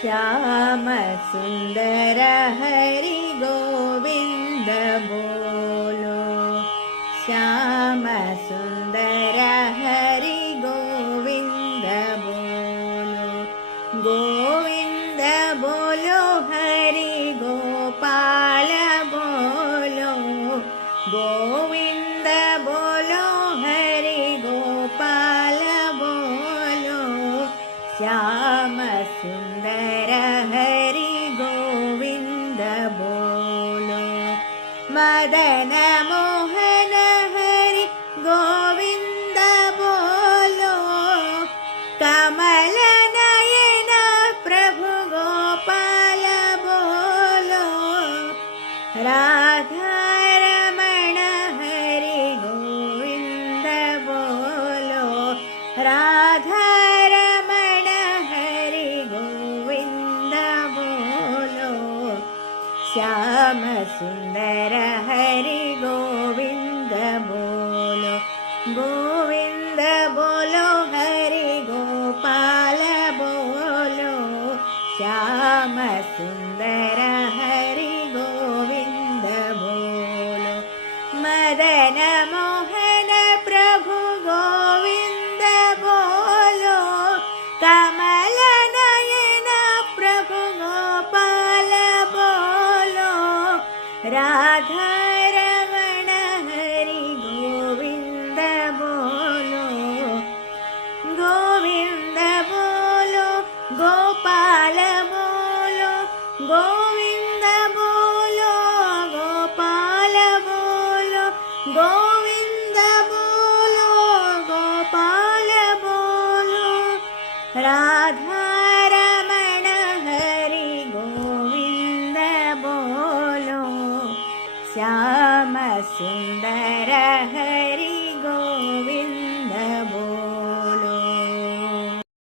श्याम सुंदर हरि गोविंद बोलो। श्याम सुंदर हरि गोविंद बोलो। गोविंद बोलो हरि गोपाल बोलो। गोविंद बोलो हरि गोपाल बोलो। श्याम सुंदर हरि गोविंद बोलो। मदन मोहन हरि गोविंद बोलो। कमल नयन प्रभु गोपाल बोलो। राधा रमण हरि गोविंद बोलो। राधा रमण हरि गोविंद बोलो। श्याम सुंदर हरि गोविंद बोलो। गोविंद बोलो हरि गोपाल बोलो। श्याम सुंदर हरि गोविंद बोलो। मदन मोहन प्रभु गोविंद बोलो। कमल नयन प्रभु गोपाल बोलो। राधा रमण हरि गोविंद बोलो। गोविंद बोलो गोपाल बोलो। गोविंद बोलो गोपाल बोलो। गोविंद बोलो गोपाल बोलो। राधा रमण हरि गोविंद बोलो। श्याम सुंदर हरि गोविंद